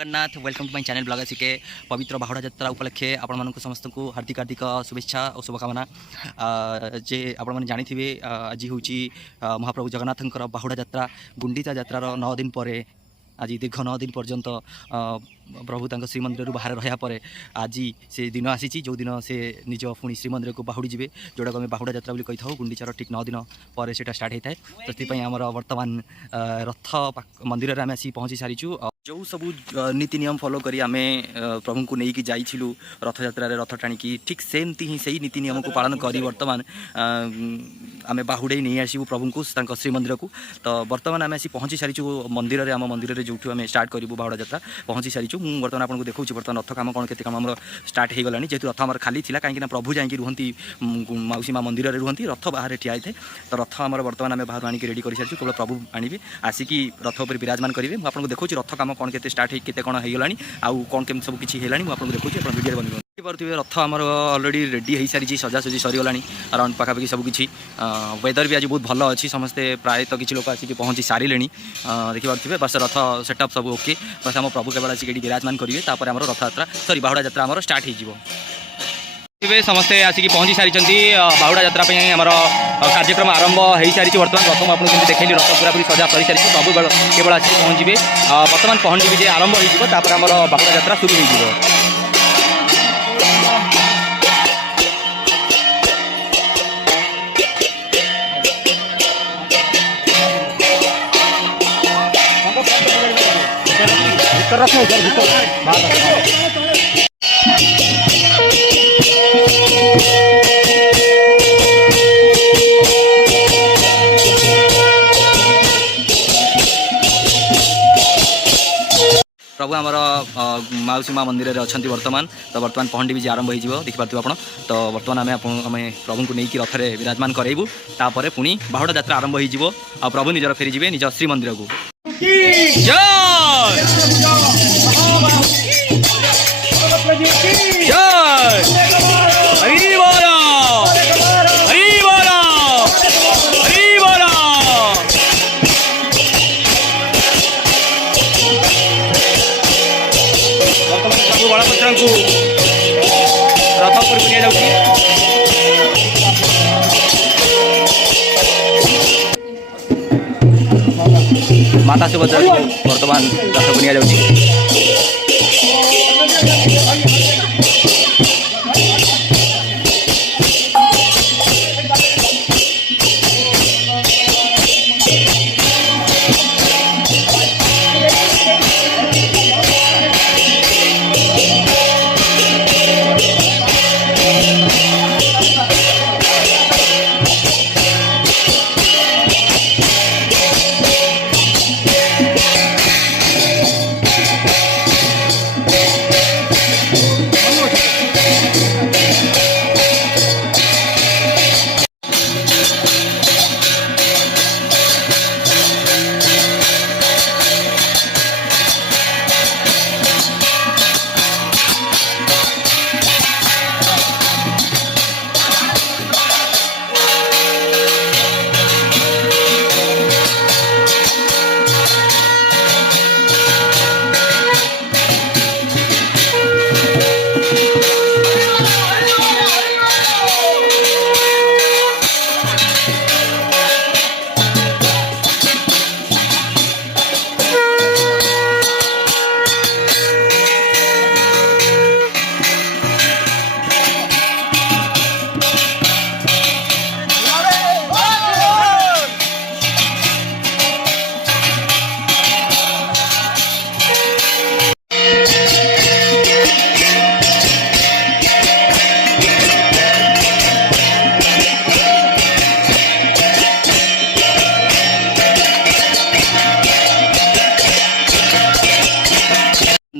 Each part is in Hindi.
Jagannath welcome to my channel blog आसिके पवित्र बाहुड़ा यात्रा उपलक्षे आपण समस्त को हार्दिक हार्दिक शुभेच्छा और शुभकामना। जे आपण मैंने जानी आज हूँ महाप्रभु जगन्नाथ बाहुड़ा यात्रा गुंडीचा यात्रार 9 दिन पर आज दीर्घ 9 दिन पर्यंत प्रभु तक श्रीमंदिर बाहर रहा पर आज से दिन आसी जो दिन से निज पुणी श्रीमंदिर को बाहुड़ी जी जोटा आम बाहुड़ा यात्रा कही था गुंडीचार ठीक 9 दिन पर से स्टार्ट होता है। तो ये आम बर्तमान रथ मंदिर में आम आसी पहुँची सारीचु जो सब नीति नियम फॉलो करी आम प्रभु को लेकिन जाइलु रथ यात्रा रथ टाणी ठीक सेमती ही सही नीति नियम को पालन करी बर्तमान आम बाहुड़े नहीं आसबू प्रभु को श्रीमंदिर को। तो बर्तमान आम आसी पहुँची सारीचु मंदिर में आम मंदिर में जो आम स्टार्ट करूँ बाहुड़ा यात्रा पहुँची सारीचु। मुझे बर्तमान आपको देखा बर्तमान रथ काम कौन के कम आम स्टार्ट हो गलानी जेहतु रथ आम खाली था कहीं प्रभु जाकि रुहति मौसी माँ मंदिर में रुहति रथ बाहर ठिया होता है। तो रथ आम बर्तमान आम बाहर आनिक रेडी कर सारी केवल प्रभु आने आसिकी रथ पर विराजमान करेंगे। मुझे आपको देखा रथ काम कौन के स्टार्ट होते कौन हो गलानी आउ कौन केम सब किसी है मुझे देखा वीडियो बन पारे रथ आमर अलरेडी रेडी हो सारी सजासजी सरीगला अराउंड पाखापाखि सबकि वेदर भी आज बहुत भल अच्छी समस्ते प्रायतः किसी लोग आसिक पहुँची सारे देखिए बस रथ सेटअप सब ओके बस आम प्रभु केवल आसिक विराजमान करेंगे तापर आम रथ यात्रा सॉरी बाहुड़ा यात्रा आम स्टार्ट हो समस्ते आसिक पहुँची सारी बाहुड़ा यात्रा आमर कार्यक्रम आरंभ हो सारी बर्तमान रथ मुझे देखली रथ पूरा पूरी सजा सरी सारी प्रभु केवल आसिक पहुँचे बर्तमान पहुँची जे आरंभ होपर आमर बाहुड़ा यात्रा शुरू हो। प्रभु आमर मौसी माँ मंदिर में अच्छा बर्तमान। तो बर्तमान पहंडी भी आरंभ हो देखिपे आप। तो बर्तमान आम प्रभु को लेकिन रथ में विराजमान करेबू तापर पुणी बाहुड़ा यात्रा आरंभ हो प्रभु निजर फेरी जी निज श्रीमंदिर को। बड़पत्र को रथ पर माता सुभद्रा को बर्तमान रथ को नि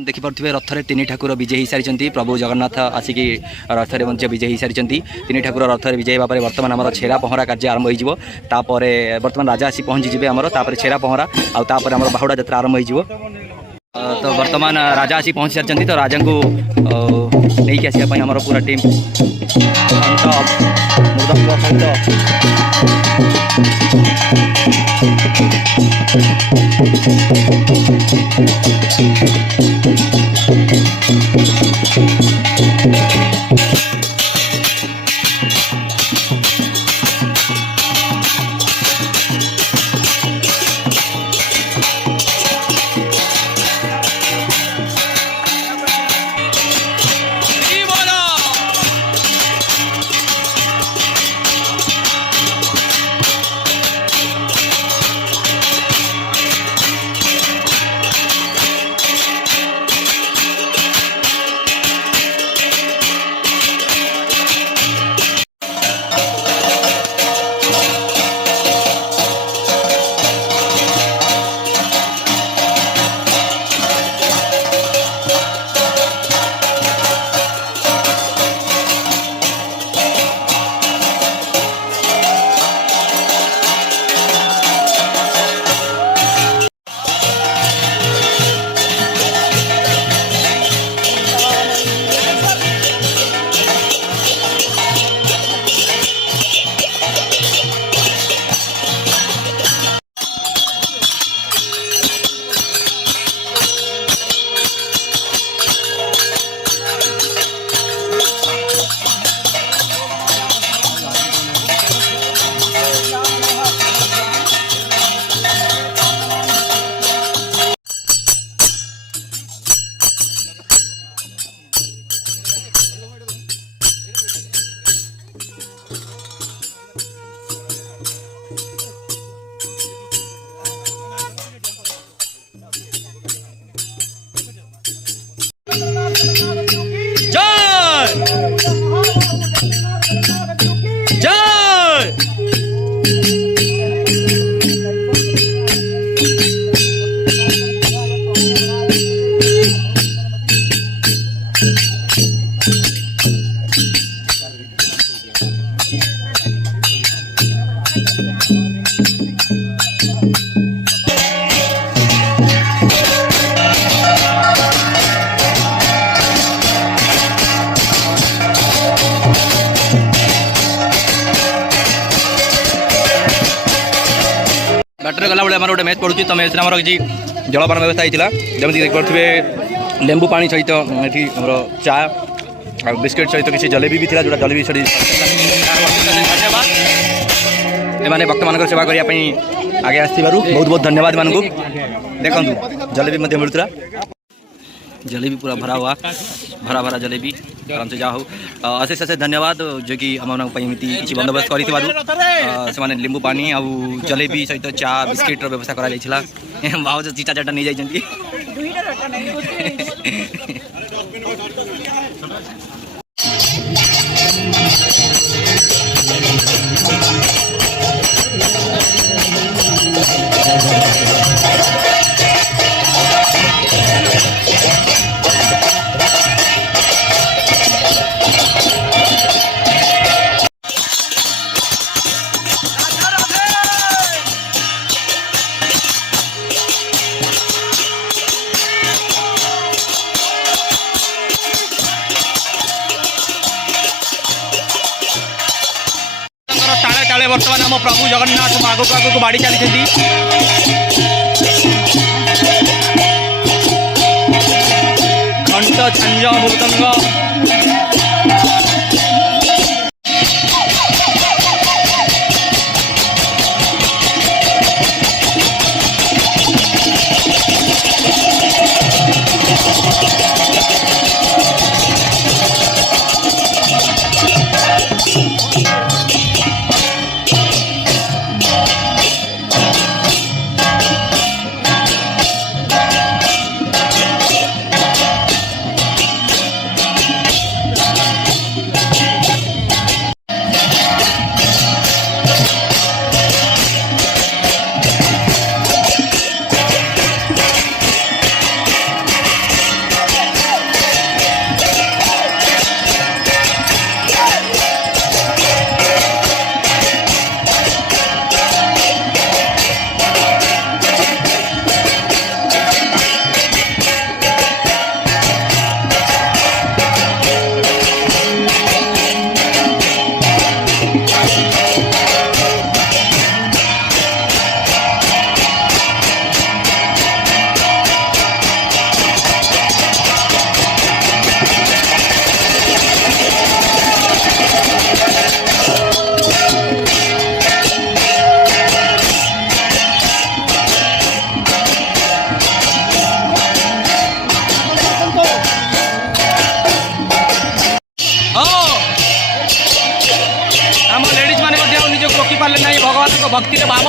देखिपे रथ में 3 ठाकुर विजय हो सारी प्रभु जगन्नाथ आसिक रथ में विजय हो सारी 3 ठाकुर रथ में विजय होगा बर्तमान आम छेरा पहरा कार्य आरंभ हो बर्तमान राजा आसी पहुँची जी आमर छेरा पहरा आम बाहुड़ा यात्रा आरंभ हो। तो वर्तमान राजा आसी पहुँची सारी तो राजा को नहीं आसापी आम पूरा टीम मृदंग बाटर गला बेले गोटे मैच पड़ू तो मैच आम किसी जलपान व्यवस्था होता जमी देखिए लेंबू पानी सहित ये चा बिस्किट सहित किसी जलेबी भी था जो जलेबी सरी एमाने भक्त मान सेवा करने आगे आसू बहुत बहुत धन्यवाद मान को देखु जलेबी मिलता जलेबी पूरा भरा हुआ भरा भरा जलेबी आराम से जा हो अशेष अशेष धन्यवाद जो कि आम किसी बंदोबस्त कर लेंबू पानी आ जलेबी सहित चा बिस्किट व्यवस्था करा भाव चिटा चार्टा नहीं जाइए ताले बर्तमान आम प्रभु जगन्नाथ आगक आगक बाड़ी चली घंट छंज मृदंग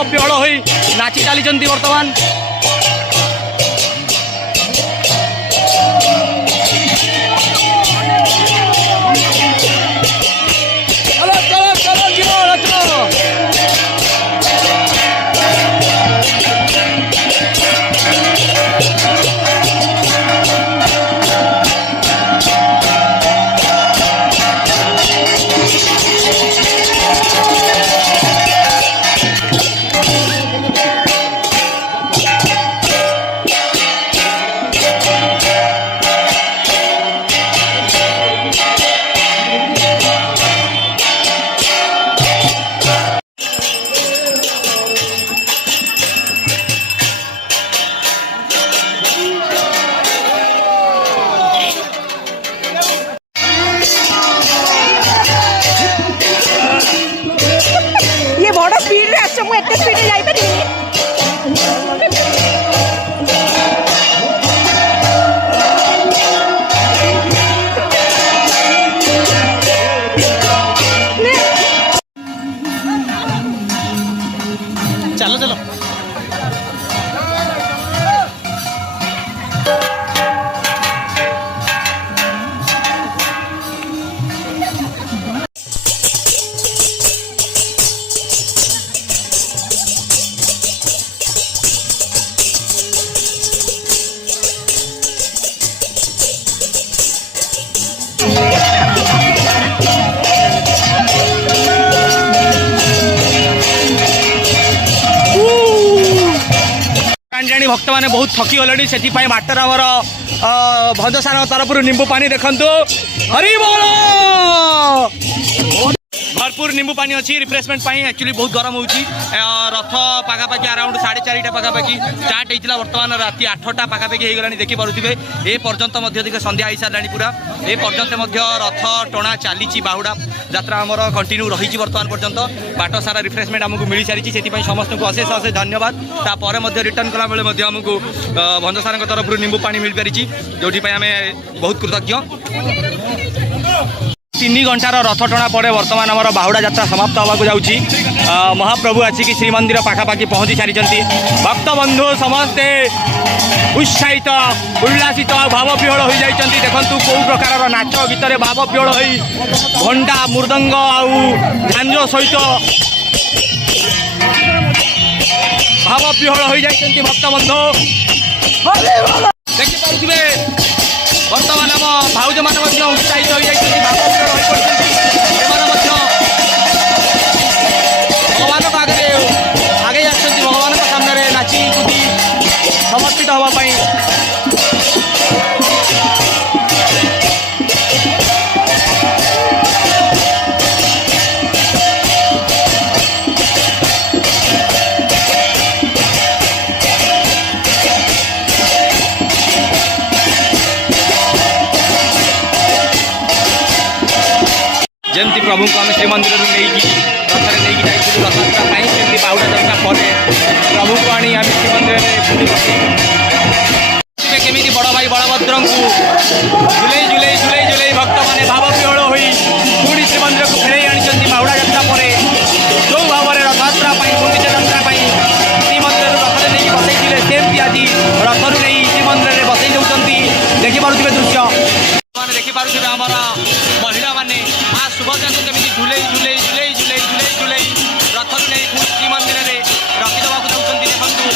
ବିହଳ ହୋଇ ନାଚି ଚାଲିଛନ୍ତି ବର୍ତ୍ତମାନ। बड़ स्पीड आस मुझे स्पीड जापर चलो चलो भक्त मैंने बहुत थकी गले से बाटर आमर भंजसार तरफ निंबू पानी देखु हरि बोल भरपूर निंबू पानी अच्छी रिफ्रेशमेंट एक्चुअली बहुत गरम हो रथ पखापाखि अराउंड 4:30 पखापाखि स्टार्ट होता बर्तमान राति 8टा पखापाखि हो गला देखिपे ए पर्यंत संध्या हो सारा पूरा ए पर्यंत रथ टणा चली बाहुड़ा यात्रा आमर कंटिन्यू रही बर्तमान पर्यंत बाट सारा रिफ्रेशमेंट आमको मिल सारी से समस्त को अशेष अशेष धन्यवाद तापर रिटर्न कला बेले आमको भंजसार तरफ निंबू पानी मिल पारी जो आम बहुत कृतज्ञ 3 घंटार रथ टणा पर वर्तमान आमर बाहुड़ा यात्रा समाप्त होगा जाऊँगी महाप्रभु आसिक श्रीमंदिर पाखापाखि पहुँची सारी भक्त बंधु समस्ते उत्साहित उल्लासित भाव विहल हो जाती देखु कौ प्रकार नाच गीत भाव विहल हो घंटा मृदंग आउ झांझ सहित भाव विहल हो जाती भक्त बंधु देखिपे बर्तमान आम भाउज मान उत्साहित हो जाती भगवान आगे आगे भगवान सामने नाची कूदी समर्पित हाँपाई जमती प्रभु को आम श्रीमंदिर नहीं रथ नहीं रथयात्रा बाहुड़ा यात्रा पर प्रभु को आनी आम श्रीमंदिर केमी बड़ भाई बलभद्र को झुले झुले झुले झुले भक्त मैंने भाव विहल हो पुणी श्रीमंदिर को फेर आनी बाहुड़ा यात्रा पर जो भाव में रथयात्रा गुंडीचा यात्रा श्रीमंदिर रथ नहीं बसई सेमती आज रथ नहीं श्रीमंदिर बसई दौरान देखिपे दृश्य मैंने देखिपे आमर महिला मैंने आ सुभद्रा को कमी झुले झुले झुले झुले झुले झुले रथ नहीं पुणी श्रीमंदिर में रखिदेवा चाहते देखु देखु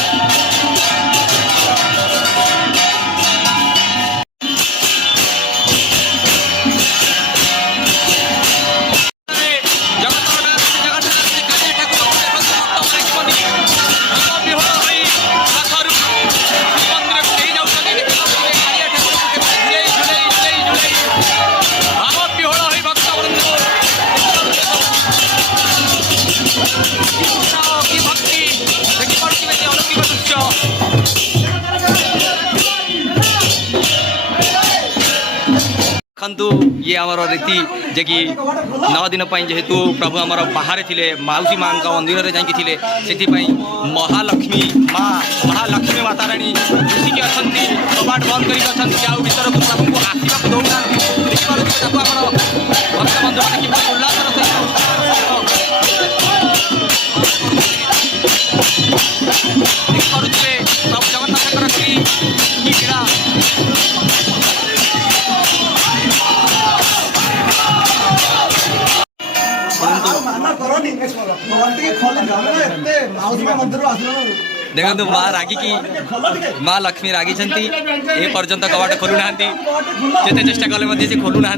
ये आमर रीति जे कि 9 दिन जेहेतु प्रभु आमर बाहर थे मौसी माँ मंदिर में जाइए से महालक्ष्मी माँ महालक्ष्मी माता राणी घुसिकी अच्छा कबाट बंद कर भर को प्रभु को आसवाक दौना देखिए भक्त बंधु मैंने उल्लासर सहित देखो माँ रागिकी माँ लक्ष्मी रागी ए पर्यंत कबाट खोलु ना जिते चेष्टा कले से खोलु ना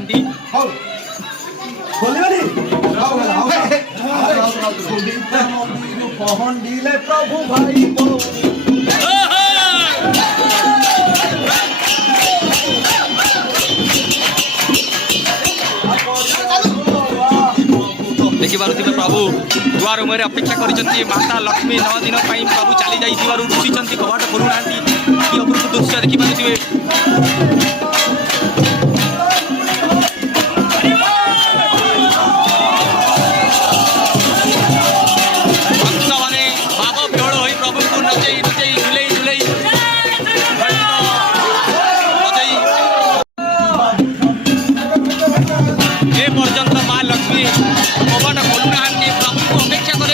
देखिपे प्रभु दुआर मुहर अपेक्षा कर माता लक्ष्मी 9 दिन प्रभु चली जाइए रुषि कबाट खोलु ना कि अपूर्व दृश्य देखिपे भक्त मैंने भाव विहल हो प्रभु को नचई नचई झुलई झुलई ए पर्यंत माँ लक्ष्मी कबाट खोलु ना प्रभु को अपेक्षा कर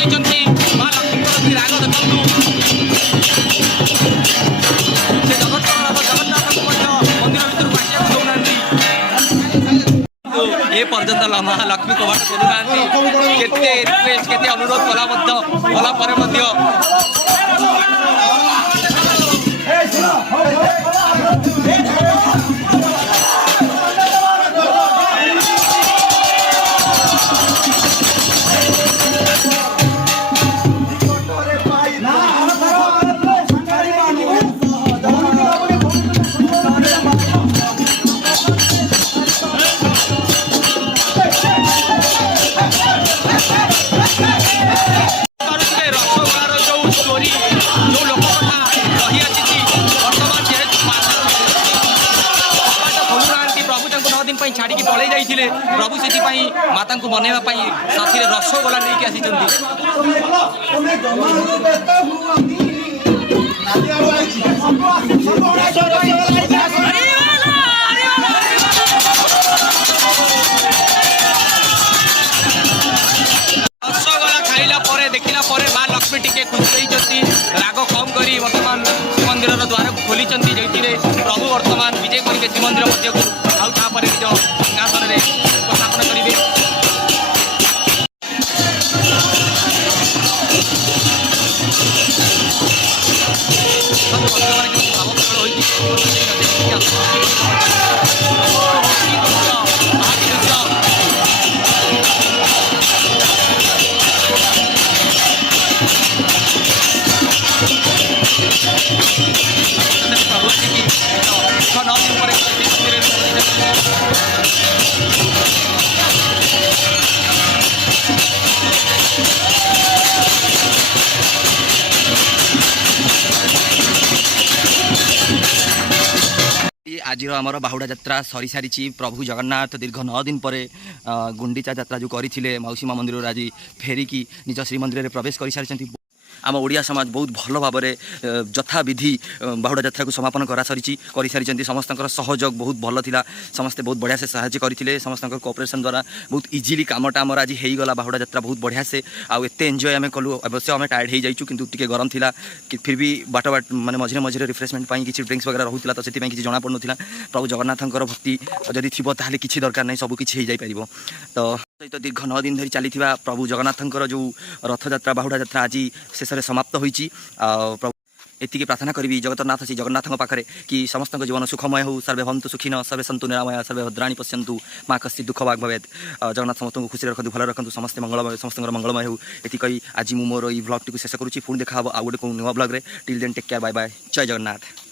माँ लक्ष्मी राग देखु से जगन्नाथ मंदिर भर आसा दौना ए पर्यंत माँ लक्ष्मी कबाट खोलु ना केते रिक्वेस्ट केते अनुरोध कला परे छाड़ी पलि जाइए प्रभु से माता को बनवाई साथी रसगोला नहीं आसी रसगोला खाइला देखला माँ लक्ष्मी टी खुश राग कम कर बर्तमान श्रीमंदिर द्वार को खोली प्रभु बर्तमान विजय करेंगे श्रीमंदिर मध्य को आउे निज सिंहासन में उपस्थापन करेंगे आज आमर बाहुड़ा यात्रा सरी सारी प्रभु जगन्नाथ दीर्घ 9 दिन पर गुंडीचा यात्रा जो करते मौसी माँ मंदिर आज फेरिकी निज श्रीमंदिर में प्रवेश कर सारी आम ओडिया समाज बहुत भल भाव यथाविधि बाहुड़ा यात्रा को समापन कर सारी समस्त सहयोग बहुत भल था समस्ते बहुत बढ़िया से साहाय्य करते समस्त कोऑपरेशन द्वारा बहुत इजिली कामटा आम आज होगला बाहुड़ा यात्रा बहुत बढ़िया से आउ एत एंजॉय आम कलु अवश्य आम टायर्ड हो जाइए कि टी गरम था कि फिर भी बाट माने मझे मझे रिफ्रेशमेंट किसी ड्रिंक्स वगैरह रोला तो से किसी जना पड़ूला प्रभु जगन्नाथ भक्ति जदि थी ताल किसी दरकार नहीं सब किसी हो जापर तो सहित दीर्घ 9 दिन धरी चली प्रभु जगन्नाथ जो रथ यात्रा बाहुड़ा यात्रा आज शेष में समाप्त होती प्रभु एति प्रार्थना करी जगन्नाथ श्री जगन्नाथ पाखे कि समस्त जीवन सुखमय हो सर्वे भवन्तु सुखिन सर्वे सन्तु निरामय सर्वे भद्राणी पश्यन्तु माँ कश्चित् दुःख भाग भवेत् जगन्नाथ समस्त को खुशी रखु भल रखु समस्त मंगलमय समस्त मंगलमय हो ये कही आज मु मोर ई ब्लॉग टी शेष करुँची पुणी देखा आउ गोटे नुआ blog till then take care bye bye जय जगन्नाथ।